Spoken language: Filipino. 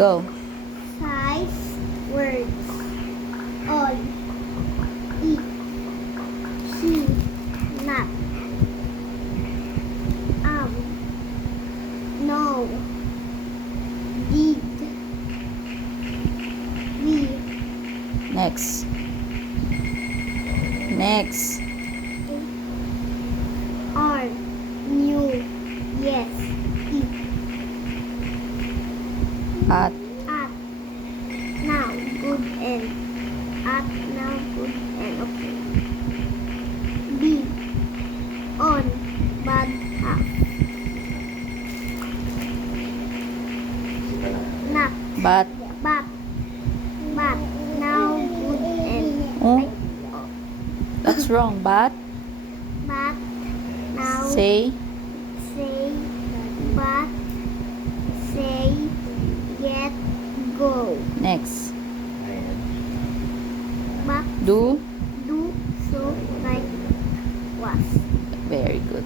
Go. 5 words. All. Eat. He. Not. No. Did. We. Next. Next. Are. New. Yes. Eat. At. At. Now. Good and. At. Now. Good and. Okay. Be. On. Bad. Half. Not. But. But. Now. Good and. Oh, that's wrong. But. But. Now. Say. Say. But. Say. Yet. Go. Next. But. Do. Do. So. Like. Was. Very good.